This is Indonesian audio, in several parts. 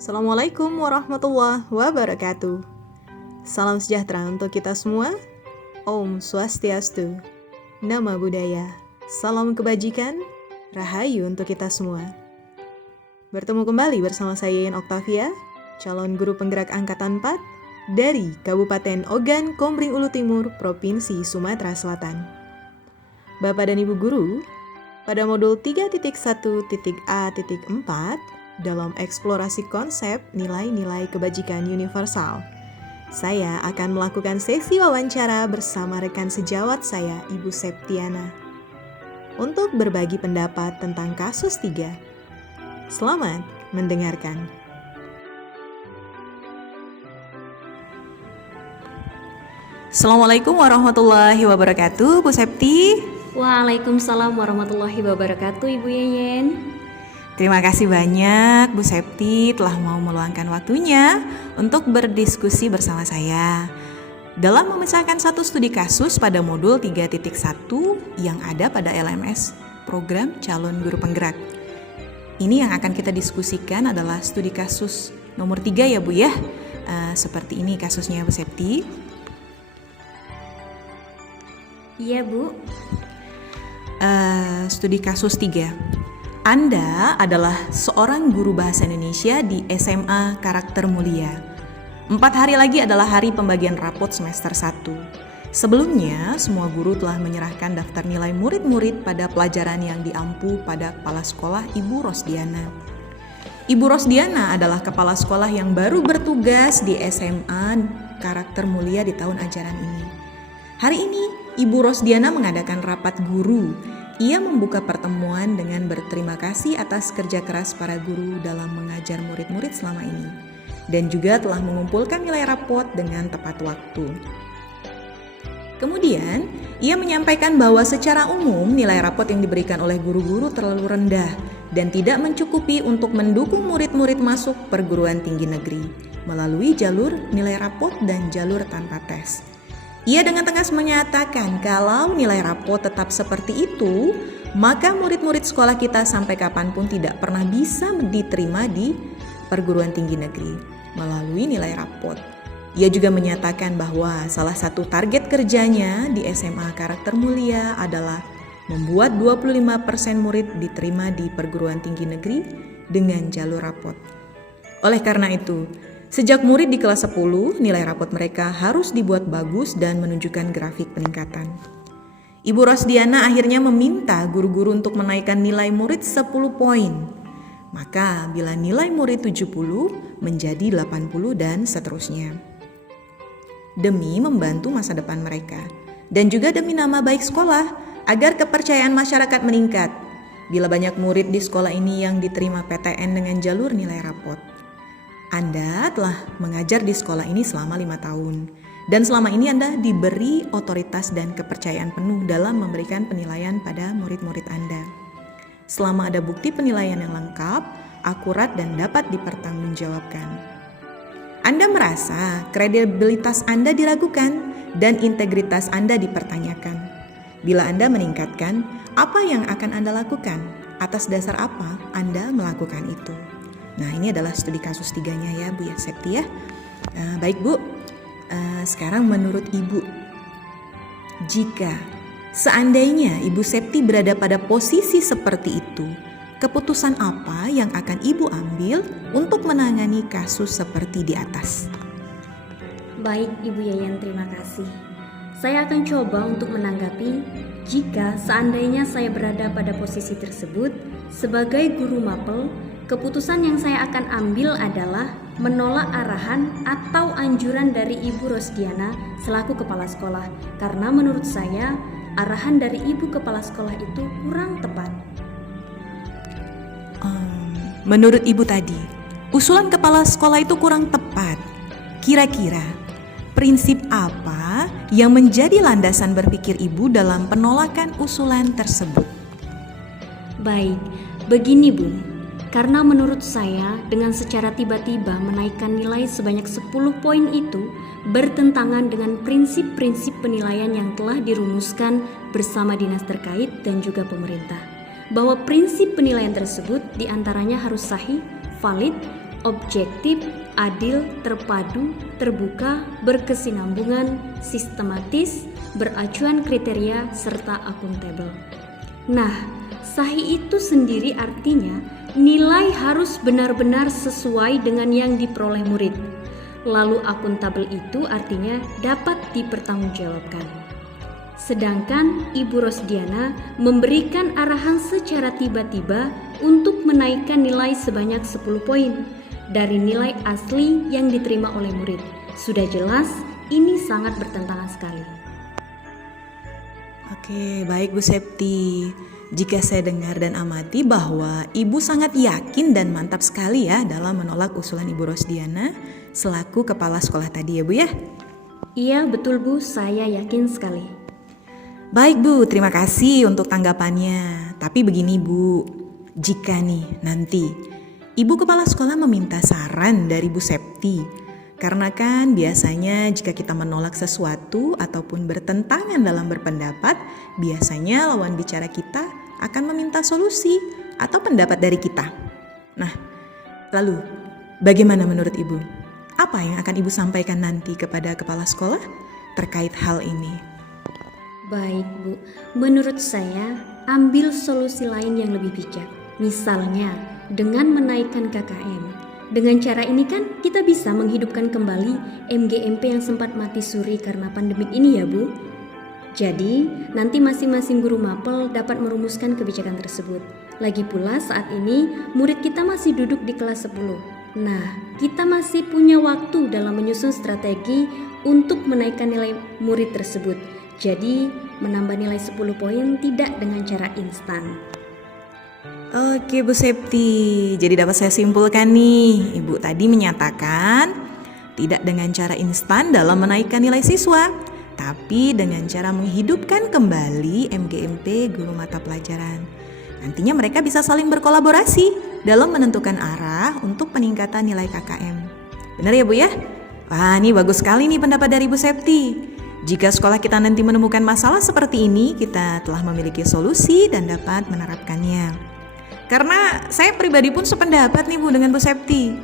Assalamualaikum warahmatullahi wabarakatuh. Salam sejahtera untuk kita semua. Om Swastiastu, Nama Budaya, salam kebajikan, rahayu untuk kita semua. Bertemu kembali bersama saya Yen Oktavia, calon guru penggerak angkatan 4 dari Kabupaten Ogan Komering Ulu Timur, Provinsi Sumatera Selatan. Bapak dan Ibu guru, pada modul 3.1.A.4 dalam eksplorasi konsep nilai-nilai kebajikan universal, saya akan melakukan sesi wawancara bersama rekan sejawat saya, Ibu Septiana, untuk berbagi pendapat tentang kasus 3. Selamat mendengarkan. Assalamualaikum warahmatullahi wabarakatuh, Bu Septi. Waalaikumsalam warahmatullahi wabarakatuh, Ibu Yeyen. Terima kasih banyak Bu Septi telah mau meluangkan waktunya untuk berdiskusi bersama saya dalam memecahkan satu studi kasus pada modul 3.1 yang ada pada LMS Program Calon Guru Penggerak. Ini yang akan kita diskusikan adalah studi kasus nomor 3 ya Bu ya. Seperti ini kasusnya Bu Septi. Iya Bu. Studi kasus 3. Anda adalah seorang guru bahasa Indonesia di SMA Karakter Mulia. 4 hari lagi adalah hari pembagian rapot semester 1. Sebelumnya, semua guru telah menyerahkan daftar nilai murid-murid pada pelajaran yang diampu pada kepala sekolah Ibu Rosdiana. Ibu Rosdiana adalah kepala sekolah yang baru bertugas di SMA Karakter Mulia di tahun ajaran ini. Hari ini, Ibu Rosdiana mengadakan rapat guru. Ia membuka pertemuan dengan berterima kasih atas kerja keras para guru dalam mengajar murid-murid selama ini, dan juga telah mengumpulkan nilai rapot dengan tepat waktu. Kemudian, ia menyampaikan bahwa secara umum nilai rapot yang diberikan oleh guru-guru terlalu rendah dan tidak mencukupi untuk mendukung murid-murid masuk perguruan tinggi negeri melalui jalur nilai rapot dan jalur tanpa tes. Ia dengan tegas menyatakan kalau nilai rapot tetap seperti itu, maka murid-murid sekolah kita sampai kapanpun tidak pernah bisa diterima di perguruan tinggi negeri melalui nilai rapot. Ia juga menyatakan bahwa salah satu target kerjanya di SMA Karakter Mulia adalah membuat 25% murid diterima di perguruan tinggi negeri dengan jalur rapot. Oleh karena itu, sejak murid di kelas 10, nilai rapot mereka harus dibuat bagus dan menunjukkan grafik peningkatan. Ibu Rosdiana akhirnya meminta guru-guru untuk menaikkan nilai murid 10 poin. Maka bila nilai murid 70 menjadi 80 dan seterusnya. Demi membantu masa depan mereka dan juga demi nama baik sekolah agar kepercayaan masyarakat meningkat. Bila banyak murid di sekolah ini yang diterima PTN dengan jalur nilai rapot. Anda telah mengajar di sekolah ini selama 5 tahun dan selama ini Anda diberi otoritas dan kepercayaan penuh dalam memberikan penilaian pada murid-murid Anda. Selama ada bukti penilaian yang lengkap, akurat dan dapat dipertanggungjawabkan. Anda merasa kredibilitas Anda diragukan dan integritas Anda dipertanyakan. Bila Anda meningkatkan, apa yang akan Anda lakukan? Atas dasar apa Anda melakukan itu? Nah, ini adalah studi kasus 3-nya ya Bu ya Septi ya. Baik Bu, sekarang menurut Ibu, jika seandainya Ibu Septi berada pada posisi seperti itu, keputusan apa yang akan Ibu ambil untuk menangani kasus seperti di atas? Baik Ibu Yeyen, terima kasih. Saya akan coba untuk menanggapi jika seandainya saya berada pada posisi tersebut sebagai guru mapel. Keputusan yang saya akan ambil adalah menolak arahan atau anjuran dari Ibu Rosdiana selaku kepala sekolah, karena menurut saya arahan dari Ibu kepala sekolah itu kurang tepat. Menurut Ibu tadi, usulan kepala sekolah itu kurang tepat. Kira-kira prinsip apa yang menjadi landasan berpikir Ibu dalam penolakan usulan tersebut? Baik, begini Bu. Karena menurut saya dengan secara tiba-tiba menaikkan nilai sebanyak 10 poin itu bertentangan dengan prinsip-prinsip penilaian yang telah dirumuskan bersama dinas terkait dan juga pemerintah. Bahwa prinsip penilaian tersebut diantaranya harus sahih, valid, objektif, adil, terpadu, terbuka, berkesinambungan, sistematis, beracuan kriteria, serta akuntabel. Nah, sahih itu sendiri artinya nilai harus benar-benar sesuai dengan yang diperoleh murid. Lalu akuntabel itu artinya dapat dipertanggungjawabkan. Sedangkan Ibu Rosdiana memberikan arahan secara tiba-tiba untuk menaikkan nilai sebanyak 10 poin dari nilai asli yang diterima oleh murid. Sudah jelas, ini sangat bertentangan sekali. Oke, baik Bu Septi. Jika saya dengar dan amati bahwa Ibu sangat yakin dan mantap sekali ya dalam menolak usulan Ibu Rosdiana selaku kepala sekolah tadi ya Bu ya. Iya betul Bu, saya yakin sekali. Baik Bu, terima kasih untuk tanggapannya. Tapi begini Bu, jika nih nanti Ibu kepala sekolah meminta saran dari Bu Septi, karena kan biasanya jika kita menolak sesuatu ataupun bertentangan dalam berpendapat, biasanya lawan bicara kita akan meminta solusi atau pendapat dari kita. Nah, lalu bagaimana menurut Ibu? Apa yang akan Ibu sampaikan nanti kepada kepala sekolah terkait hal ini? Baik Bu, menurut saya ambil solusi lain yang lebih bijak. Misalnya dengan menaikkan KKM. Dengan cara ini kan kita bisa menghidupkan kembali MGMP yang sempat mati suri karena pandemik ini ya Bu. Jadi nanti masing-masing guru mapel dapat merumuskan kebijakan tersebut. Lagi pula saat ini murid kita masih duduk di kelas 10. Nah, kita masih punya waktu dalam menyusun strategi untuk menaikkan nilai murid tersebut. Jadi, menambah nilai 10 poin tidak dengan cara instan. Oke Bu Septi, jadi dapat saya simpulkan nih, Ibu tadi menyatakan tidak dengan cara instan dalam menaikkan nilai siswa, tapi dengan cara menghidupkan kembali MGMP guru mata pelajaran. Nantinya mereka bisa saling berkolaborasi dalam menentukan arah untuk peningkatan nilai KKM. Benar ya Bu ya? Wah, ini bagus sekali nih pendapat dari Bu Septi. Jika sekolah kita nanti menemukan masalah seperti ini, kita telah memiliki solusi dan dapat menerapkannya. Karena saya pribadi pun sependapat nih Bu dengan Bu Septi.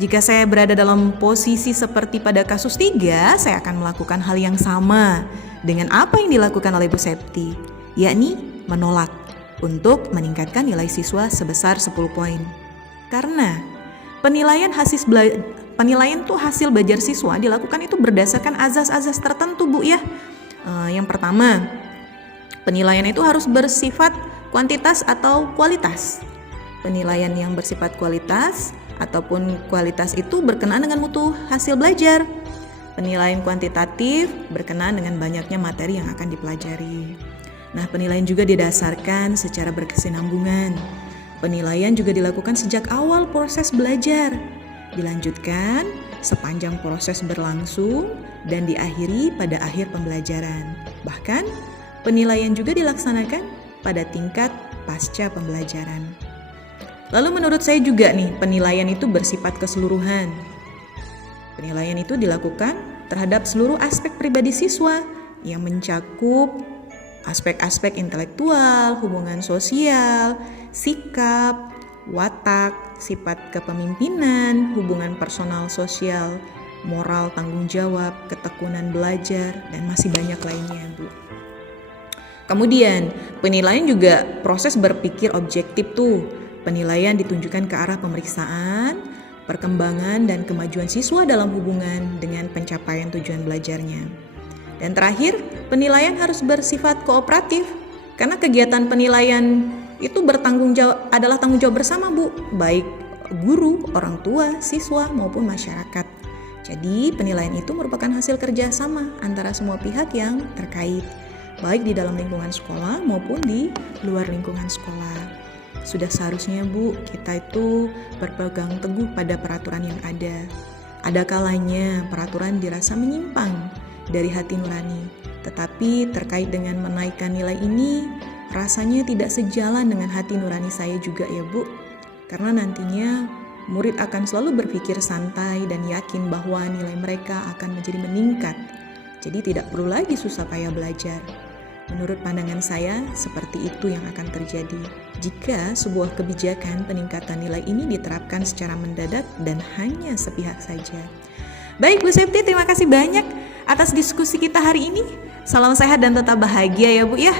Jika saya berada dalam posisi seperti pada kasus 3, saya akan melakukan hal yang sama dengan apa yang dilakukan oleh Bu Septi, yakni menolak untuk meningkatkan nilai siswa sebesar 10 poin. Karena penilaian hasil belajar siswa dilakukan itu berdasarkan azas-azas tertentu Bu ya. Yang pertama, penilaian itu harus bersifat kuantitas atau kualitas. Penilaian yang bersifat kualitas ataupun kualitas itu berkenaan dengan mutu hasil belajar. Penilaian kuantitatif berkenaan dengan banyaknya materi yang akan dipelajari. Nah, penilaian juga didasarkan secara berkesinambungan. Penilaian juga dilakukan sejak awal proses belajar, dilanjutkan sepanjang proses berlangsung dan diakhiri pada akhir pembelajaran. Bahkan, penilaian juga dilaksanakan pada tingkat pasca pembelajaran. Lalu menurut saya juga nih, penilaian itu bersifat keseluruhan. Penilaian itu dilakukan terhadap seluruh aspek pribadi siswa yang mencakup aspek-aspek intelektual, hubungan sosial, sikap, watak, sifat kepemimpinan, hubungan personal sosial, moral tanggung jawab, ketekunan belajar, dan masih banyak lainnya, Bu. Kemudian, penilaian juga proses berpikir objektif tuh. Penilaian ditunjukkan ke arah pemeriksaan, perkembangan, dan kemajuan siswa dalam hubungan dengan pencapaian tujuan belajarnya. Dan terakhir, penilaian harus bersifat kooperatif, karena kegiatan penilaian itu adalah tanggung jawab bersama Bu, baik guru, orang tua, siswa, maupun masyarakat. Jadi penilaian itu merupakan hasil kerjasama antara semua pihak yang terkait, baik di dalam lingkungan sekolah maupun di luar lingkungan sekolah. Sudah seharusnya Bu, kita itu berpegang teguh pada peraturan yang ada. Ada kalanya peraturan dirasa menyimpang dari hati nurani, tetapi terkait dengan menaikkan nilai ini, rasanya tidak sejalan dengan hati nurani saya juga ya Bu. Karena nantinya murid akan selalu berpikir santai dan yakin bahwa nilai mereka akan menjadi meningkat. Jadi tidak perlu lagi susah payah belajar. Menurut pandangan saya, seperti itu yang akan terjadi jika sebuah kebijakan peningkatan nilai ini diterapkan secara mendadak dan hanya sepihak saja. Baik Bu Septi, terima kasih banyak atas diskusi kita hari ini. Salam sehat dan tetap bahagia ya Bu ya.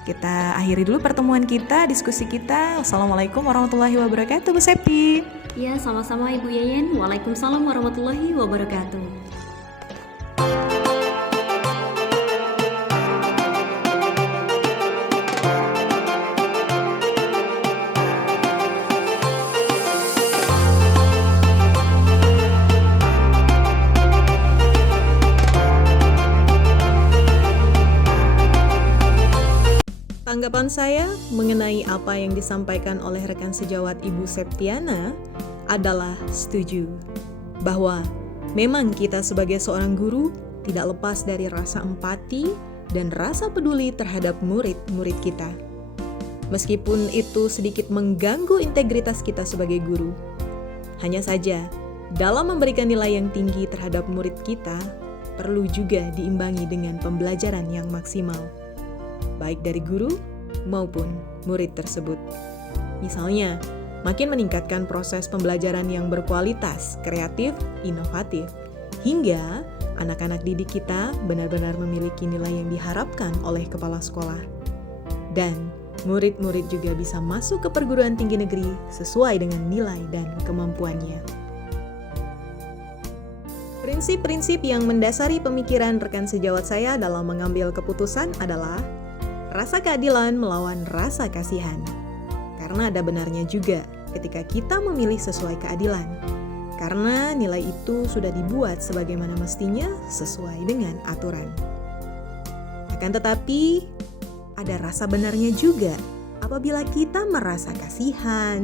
Kita akhiri dulu pertemuan kita, diskusi kita. Wassalamualaikum warahmatullahi wabarakatuh Bu Septi. Ya, sama-sama Ibu Yayan. Waalaikumsalam warahmatullahi wabarakatuh. Tanggapan saya mengenai apa yang disampaikan oleh rekan sejawat Ibu Septiana adalah setuju bahwa memang kita sebagai seorang guru tidak lepas dari rasa empati dan rasa peduli terhadap murid-murid kita. Meskipun itu sedikit mengganggu integritas kita sebagai guru. Hanya saja, dalam memberikan nilai yang tinggi terhadap murid kita, perlu juga diimbangi dengan pembelajaran yang maksimal, baik dari guru maupun murid tersebut. Misalnya, makin meningkatkan proses pembelajaran yang berkualitas, kreatif, inovatif, hingga anak-anak didik kita benar-benar memiliki nilai yang diharapkan oleh kepala sekolah. Dan murid-murid juga bisa masuk ke perguruan tinggi negeri sesuai dengan nilai dan kemampuannya. Prinsip-prinsip yang mendasari pemikiran rekan sejawat saya dalam mengambil keputusan adalah rasa keadilan melawan rasa kasihan. Karena ada benarnya juga ketika kita memilih sesuai keadilan. Karena nilai itu sudah dibuat sebagaimana mestinya sesuai dengan aturan. Akan tetapi, ada rasa benarnya juga apabila kita merasa kasihan,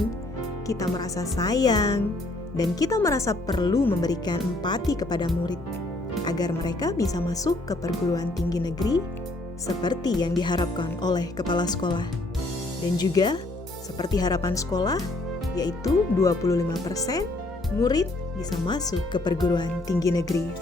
kita merasa sayang, dan kita merasa perlu memberikan empati kepada murid agar mereka bisa masuk ke perguruan tinggi negeri seperti yang diharapkan oleh kepala sekolah. Dan juga seperti harapan sekolah, yaitu 25% murid bisa masuk ke perguruan tinggi negeri.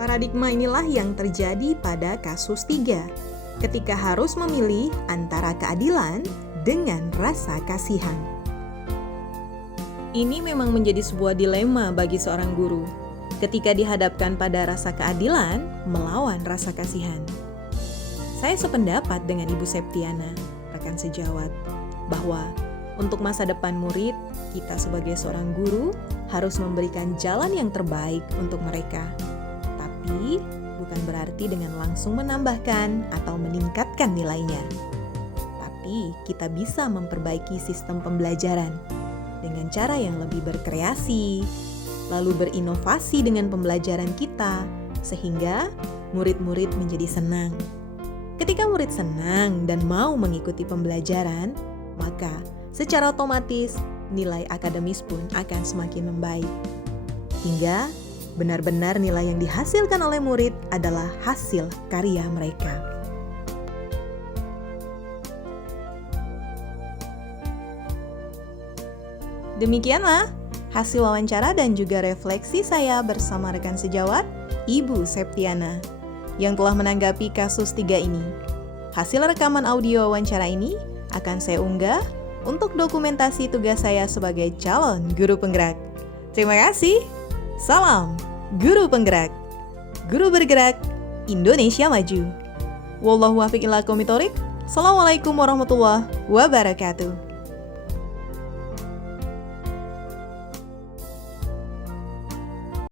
Paradigma inilah yang terjadi pada kasus 3, ketika harus memilih antara keadilan dengan rasa kasihan. Ini memang menjadi sebuah dilema bagi seorang guru, ketika dihadapkan pada rasa keadilan melawan rasa kasihan. Saya sependapat dengan Ibu Septiana, rekan sejawat, bahwa untuk masa depan murid, kita sebagai seorang guru harus memberikan jalan yang terbaik untuk mereka. Tapi bukan berarti dengan langsung menambahkan atau meningkatkan nilainya. Tapi kita bisa memperbaiki sistem pembelajaran dengan cara yang lebih berkreasi, lalu berinovasi dengan pembelajaran kita, sehingga murid-murid menjadi senang. Ketika murid senang dan mau mengikuti pembelajaran, maka secara otomatis nilai akademis pun akan semakin membaik. Hingga benar-benar nilai yang dihasilkan oleh murid adalah hasil karya mereka. Demikianlah hasil wawancara dan juga refleksi saya bersama rekan sejawat, Ibu Septiana, yang telah menanggapi kasus 3 ini. Hasil rekaman audio wawancara ini akan saya unggah untuk dokumentasi tugas saya sebagai calon guru penggerak. Terima kasih. Salam Guru Penggerak. Guru bergerak, Indonesia maju. Wallahu waffiq ila aqwamit thoriq. Assalamualaikum warahmatullahi wabarakatuh.